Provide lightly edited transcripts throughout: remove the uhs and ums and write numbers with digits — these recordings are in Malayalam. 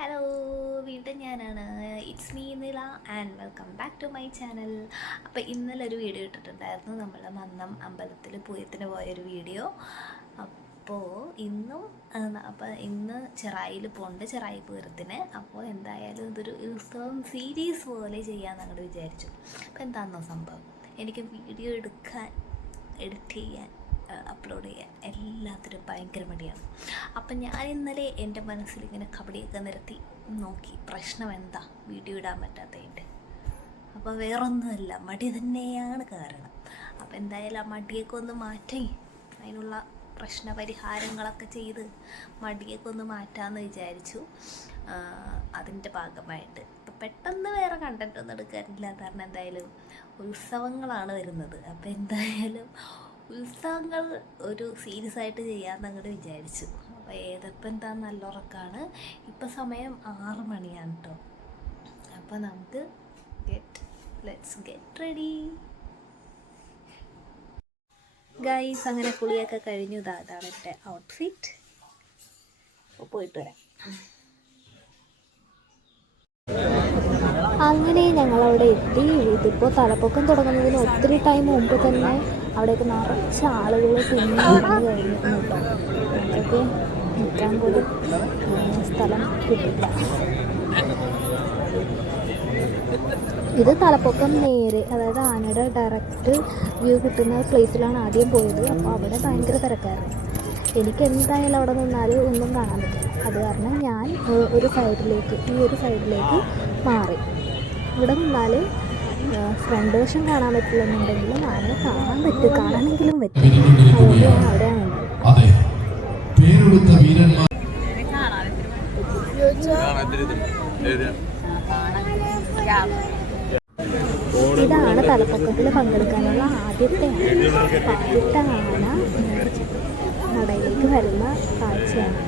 ഹലോ, വീണ്ടും ഞാനാണ്. It's me Nila and welcome back to my channel. അപ്പോൾ ഇന്നലെ ഒരു വീഡിയോ ഇട്ടിട്ടുണ്ടായിരുന്നു, നമ്മൾ മന്നം അമ്പലത്തിൽ പൂയത്തിന് പോയൊരു വീഡിയോ. അപ്പോൾ ഇന്ന് ചെറായിൽ പോകുന്നുണ്ട്, ചെറായി പൂരത്തിന്. അപ്പോൾ എന്തായാലും ഇതൊരു ഉത്സവം സീരീസ് പോലെ ചെയ്യാമെന്ന് അങ്ങോട്ട് വിചാരിച്ചു. അപ്പോൾ എന്താണെന്നോ സംഭവം, എനിക്ക് വീഡിയോ എഡിറ്റ് ചെയ്യാൻ അപ്ലോഡ് ചെയ്യാൻ എല്ലാത്തിനും ഭയങ്കര മടിയാണ്. അപ്പം ഞാൻ ഇന്നലെ എൻ്റെ മനസ്സിലിങ്ങനെ കബഡിയൊക്കെ നിരത്തി നോക്കി, പ്രശ്നം എന്താ വീഡിയോ ഇടാൻ പറ്റാത്തതിൻ്റെ. അപ്പോൾ വേറൊന്നുമല്ല, മടി തന്നെയാണ് കാരണം. അപ്പോൾ എന്തായാലും ആ മടിയൊക്കെ ഒന്ന് മാറ്റി അതിനുള്ള പ്രശ്നപരിഹാരങ്ങളൊക്കെ ചെയ്ത് മടിയൊക്കെ ഒന്ന് മാറ്റാമെന്ന് വിചാരിച്ചു. അതിൻ്റെ ഭാഗമായിട്ട് ഇപ്പം പെട്ടെന്ന് വേറെ കണ്ടൻ്റ് ഒന്നും എടുക്കാനില്ല, കാരണം എന്തായാലും ഉത്സവങ്ങളാണ് വരുന്നത്. അപ്പോൾ എന്തായാലും ഉത്സവങ്ങൾ ഒരു സീരിയസ് ആയിട്ട് ചെയ്യാമെന്ന് അങ്ങോട്ട് വിചാരിച്ചു. അപ്പോൾ ഏതപ്പം എന്താ നല്ല ഉറക്കമാണ്. ഇപ്പം സമയം 6 മണിയാണ് കേട്ടോ. അപ്പോൾ നമുക്ക് ലെറ്റ്സ് ഗെറ്റ് റെഡി ഗൈസ്. അങ്ങനെ കുളിയൊക്കെ കഴിഞ്ഞു. അതാണ് എൻ്റെ ഔട്ട്ഫിറ്റ്. അപ്പോൾ പോയിട്ട് വരാം. അങ്ങനെ ഞങ്ങളവിടെ എത്തി. ഇതിപ്പോൾ തലപ്പൊക്കം തുടങ്ങുന്നതിന് ഒത്തിരി ടൈം മുമ്പ് തന്നെ അവിടെയൊക്കെ നിറച്ച് ആളുകൾ പിന്നെ കഴിഞ്ഞിരുന്നു കേട്ടോ. ഞങ്ങൾക്ക് നിൽക്കാൻ പോലും സ്ഥലം കിട്ടില്ല. ഇത് തലപ്പൊക്കം നേരെ, അതായത് ആനയുടെ ഡയറക്റ്റ് വ്യൂ കിട്ടുന്ന പ്ലേസിലാണ് ആദ്യം പോയത്. അപ്പോൾ അവിടെ ഭയങ്കര തിരക്കായിരുന്നു. എനിക്ക് എന്തായാലും അവിടെ നിന്നാൽ ഒന്നും കാണാൻ പറ്റില്ല. അത് കാരണം ഞാൻ ഈ ഒരു സൈഡിലേക്ക് മാറി. ഇവിടെ നിന്നാൽ ഫ്രണ്ട് വശം കാണാൻ പറ്റില്ലെന്നുണ്ടെങ്കിൽ ആനയെ കാണാനെങ്കിലും പറ്റും. അതുകൊണ്ട് ഞാൻ അവിടെയാണ് ഇതാണ് തലപ്പൊക്കത്തിൽ പങ്കെടുക്കാനുള്ള ആദ്യത്തെ ആന നടയിലേക്ക് വരുന്ന കാഴ്ചയാണ്.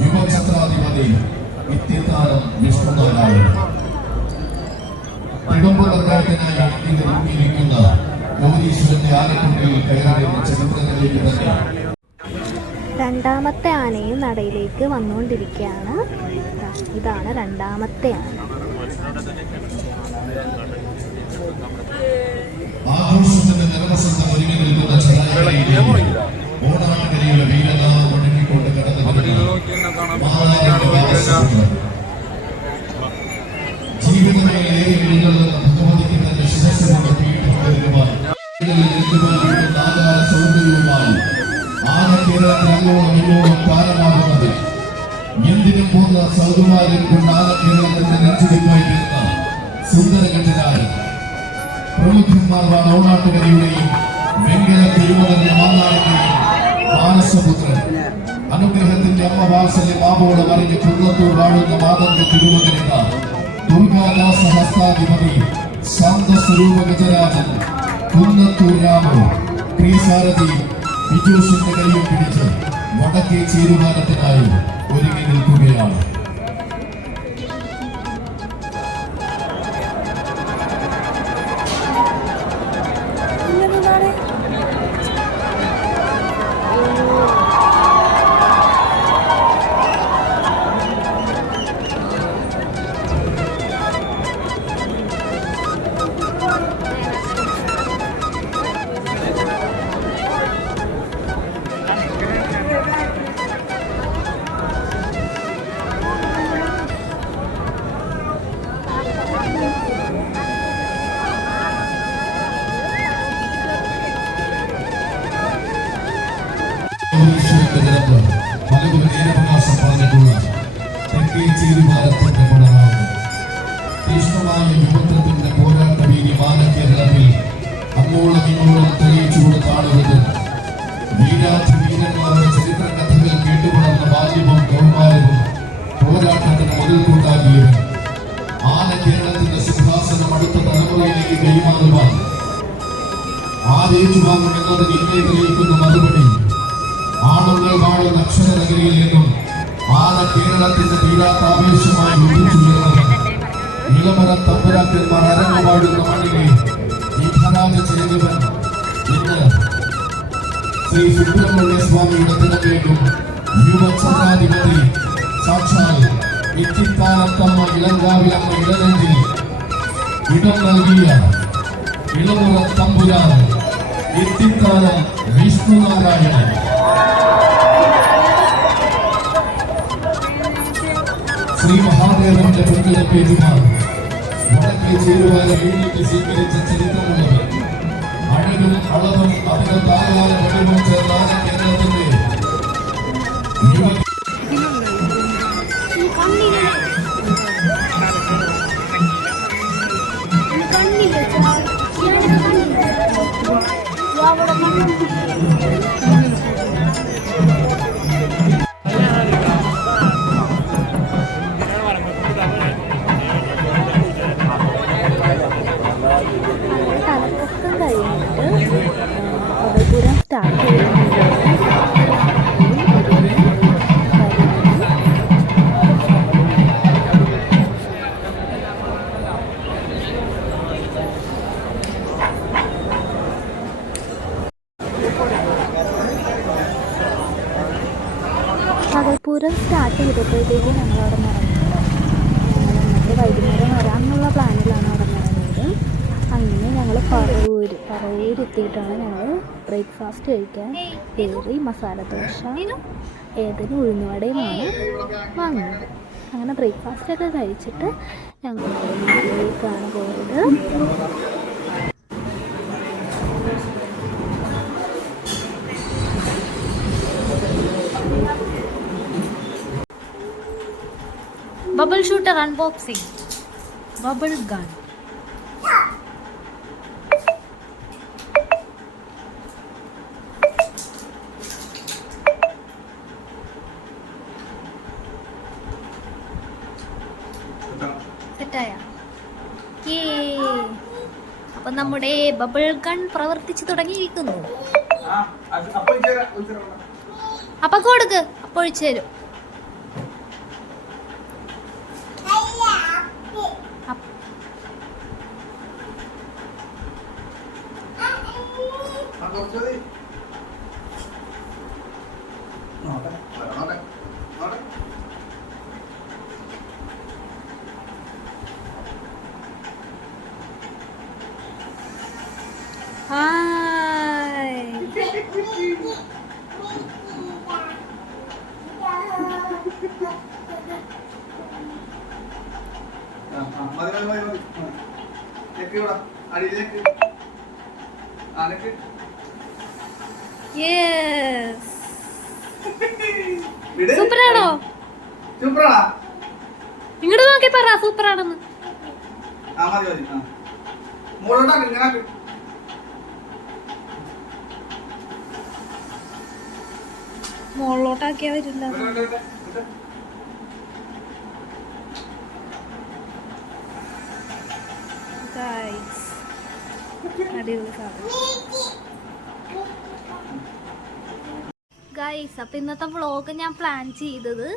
യുവഛത്രാധിപതി ഇത്തിത്താരം വിഷ്ണുനാരായണൻ തിടമ്പുറക്കാരനായി ഒരുക്കിയിരിക്കുന്ന ഗൗരീശ്വരന്റെ ആനക്കുണ്ടിൽ കയറിയ ചരിത്രത്തിലേക്ക് തന്നെ രണ്ടാമത്തെ ആനയും നടയിലേക്ക് വന്നുകൊണ്ടിരിക്കുകയാണ്. ഇതാണ് രണ്ടാമത്തെ ആന. ആഘോഷത്തിന്റെ നിറവസന്തം ഒരുങ്ങി നിൽക്കുന്ന ചെറായിയിലേക്ക് ഓണാട്ടുകരയുടെ വീരനാമം ഒഴുകിക്കൊണ്ട് കടന്നു ജീവിതമേലേറെ എഴുന്നള്ളുന്ന ഭഗവതിക്ക് തന്റെ ശിരസിനുള്ള പീഠിക്കുവാൻ ആകാര സൗന്ദര്യവുമായി ആന കേരളത്തിൽ അങ്ങോളം ഇങ്ങോളം കാലമാകുന്നത് എന്തിനും പൂർണ്ണ സൗകുമാര്യം കൊണ്ട് ആന കേരളത്തിന്റെ നെഞ്ചിടിപ്പായിരുന്ന സുന്ദരഘട്ടനായി പ്രമുഖന്മാർ ഓണാട്ടുകരയുടെയും വെങ്കല തിരുമലന്റെ മാനായകയും മാനസപുത്രൻ അനുഗ്രഹത്തിന്റെ അമ്മ വാത്സല്യം ആവോളം അറിഞ്ഞ് കുന്നത്തൂർ വാഴുന്ന മാതന്റെ തിരുമകനെന്ന ദുർഗാദാസ ഹസ്താധിപതി ശാന്തസ്വരൂപ ഗജരാജൻ കുന്നത്തൂർ രാമോ ശ്രീസാരഥി ബിജോഷിന്റെ കൈയും പിടിച്ച് വടക്കേ ചേരുമാനത്തിനായി ഒരുങ്ങി നിൽക്കുകയാണ്. തീഷ്ണമായ യുവത്വത്തിന്റെ പോരാട്ട വീതി മാനക്കേരളത്തിൽ അങ്ങോളം ഇങ്ങോളം തെളിയിച്ചു കൊടുത്ത ആളുകൾ വീരാധിവീരന്മാരുടെ ചരിത്ര കഥകൾ കേട്ടുപടർന്ന ബാല്യവും കൗമാരവും പോരാട്ടത്തിന് മുതൽക്കൂട്ടാക്കിയവൻ ആന കേരളത്തിന്റെ സിംഹാസനം അടുത്ത തലമുറയിലേക്ക് കൈമാറുവാൻ അത് ഏറ്റുവാങ്ങും എന്നതിന് ഇന്നേ തെളിയിക്കുന്ന മറുപടി ആളുകൾ വാഴുന്ന അക്ഷരനഗരിയിൽ നിന്നും കേരളത്തിന്റെ തീരാത്ത ആവേശമായി ഉദിച്ചുയർന്നത് ഇളമര തമ്പുരാക്കന്മാർ അരങ്ങു വാഴുന്ന മണ്ണിനെ ഈ ധനാജ ചെയ്തവൻ ഇന്ന് ശ്രീ സുബ്രഹ്മണ്യ സ്വാമിയുടെ തിരക്കേറ്റും യുവചന്ദ്രാധിപതി സാക്ഷാൽ ഇത്തിക്കാലത്തമ്മ ഇളങ്കാവിലമ്മ ഇടനെഞ്ചിൽ ഇടം നൽകിയ ഇളമുറ തമ്പുരാൻ ഇത്തിക്കാലം വിഷ്ണുനാരായണൻ ശ്രീ മഹാദേവന്റെ മുൻപിലെ പേരുമാർ വടക്കേ ചേരുവാന വീട്ടിലേക്ക് സ്വീകരിച്ച ചരിത്രമുള്ളത് അഴകും അളവും അവരുടെ താരായ വടിവും ചേർന്നാണ് കേരളത്തിന്റെ തലപ്പൊക്കം കഴിഞ്ഞിട്ട് പകൽപൂരം സ്റ്റാർട്ട് ചെയ്യുന്നുണ്ട്. പകൽപൂരം സ്റ്റാർട്ട് ചെയ്തപ്പോഴത്തേക്ക് ഞങ്ങൾ അവിടെ നിന്ന് ഇറങ്ങി. എന്നിട്ട് വൈകുന്നേരം വരാമെന്നുള്ള പ്ലാനിലാണ് അവിടെ നിന്ന് ഇറങ്ങിയത്. അങ്ങനെ ഞങ്ങൾ പറവൂരെത്തിയിട്ടാണ് ഞങ്ങൾ ബ്രേക്ക്ഫാസ്റ്റ് കഴിക്കാൻ കയറി. മസാല ദോശ ഏതിന് ഉഴുന്നുവടയുമാണ് വാങ്ങുന്നത്. അങ്ങനെ ബ്രേക്ക്ഫാസ്റ്റൊക്കെ കഴിച്ചിട്ട് ഞങ്ങൾ വീട്ടിലേക്കാണ് പോയത്. Bubble shooter unboxing. Bubble gun. സെറ്റായ. അപ്പൊ നമ്മുടെ ബബിൾ ഗൺ പ്രവർത്തിച്ചു തുടങ്ങിയിരിക്കുന്നു. അപ്പൊ കൊടുക്ക്, അപ്പൊ ഒഴിച്ചു തരും. സൂപ്പറാണോ? ഇങ്ങോട്ട് നോക്കി പറ സൂപ്പറാണെന്ന്. മുകളിലോട്ടാക്കിയാ വരില്ല. അടിപൊളി സാധനം ഗൈസ്. അപ്പം ഇന്നത്തെ വ്ളോഗ് ഞാൻ പ്ലാൻ ചെയ്തത്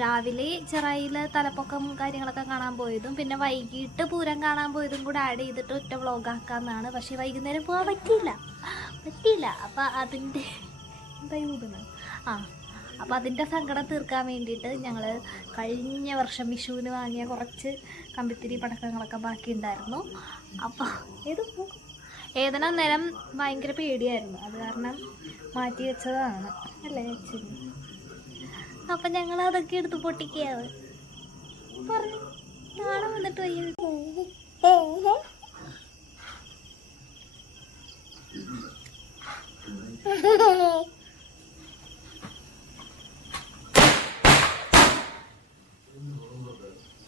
രാവിലെ ചെറായിലെ തലപ്പൊക്കം കാര്യങ്ങളൊക്കെ കാണാൻ പോയതും പിന്നെ വൈകിട്ട് പൂരം കാണാൻ പോയതും കൂടെ ആഡ് ചെയ്തിട്ട് ഒറ്റ വ്ളോഗാക്കാമെന്നാണ്. പക്ഷേ വൈകുന്നേരം പോകാൻ പറ്റിയില്ല. അപ്പം അതിൻ്റെ എന്തായി ഊതുന്നത് അപ്പം അതിൻ്റെ സങ്കടം തീർക്കാൻ വേണ്ടിയിട്ട് ഞങ്ങൾ കഴിഞ്ഞ വർഷം വിഷുവിന് വാങ്ങിയ കുറച്ച് കമ്പിത്തിരി പടക്കങ്ങളൊക്കെ ബാക്കി ഉണ്ടായിരുന്നു. അപ്പോൾ ഏതെല്ലാം നേരം ഭയങ്കര പേടിയായിരുന്നു. അത് കാരണം മാറ്റി വെച്ചതാണ് അല്ലേ വെച്ചത്. അപ്പം ഞങ്ങൾ അതൊക്കെ എടുത്ത് പൊട്ടിക്കുകയാണ്. പറഞ്ഞു നാളെ വന്നിട്ട് വയ്യ.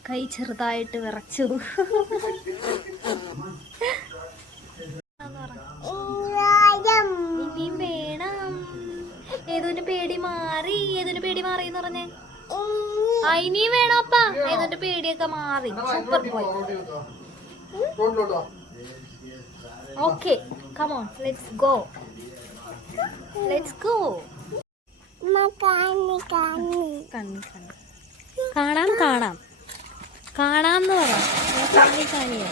കൈ ചെറുതായിട്ട് വിറച്ചു. ഇനിയും വേണം. ഏതൊരു പേടി മാറി എന്ന് പറഞ്ഞേ. ഇനിയും വേണം അപ്പ. ഏതൊരു പേടിയൊക്കെ മാറി. സൂപ്പർ പോയി. Okay come on let's go കണ്ണി കാണാം കാണാന്ന് പറ കാണിയോ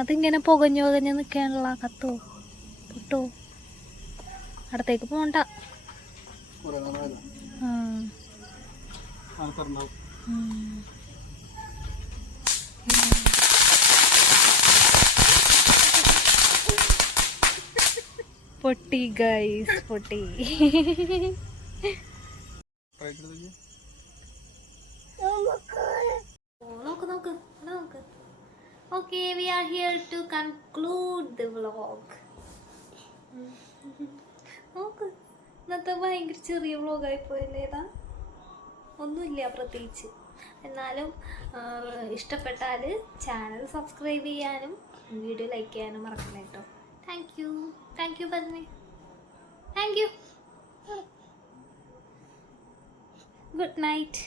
അതിങ്ങനെ പുകഞ്ഞു നിൽക്കാനുള്ള കത്തോ പൊട്ടോ അടുത്തേക്ക് പോണ്ട പൊട്ടി ഗൈസ് പൊട്ടി നോക്ക് Okay, we are here to conclude the vlog. നോക്ക് ഇന്നത്തെ ഭയങ്കര ചെറിയ വ്ളോഗായി പോയല്ലേതാ ഒന്നുമില്ല പ്രത്യേകിച്ച്. എന്നാലും ഇഷ്ടപ്പെട്ടാൽ ചാനൽ സബ്സ്ക്രൈബ് ചെയ്യാനും വീഡിയോ ലൈക്ക് ചെയ്യാനും മറക്കണം കേട്ടോ. താങ്ക് യു പറഞ്ഞേ. Thank you. Good night.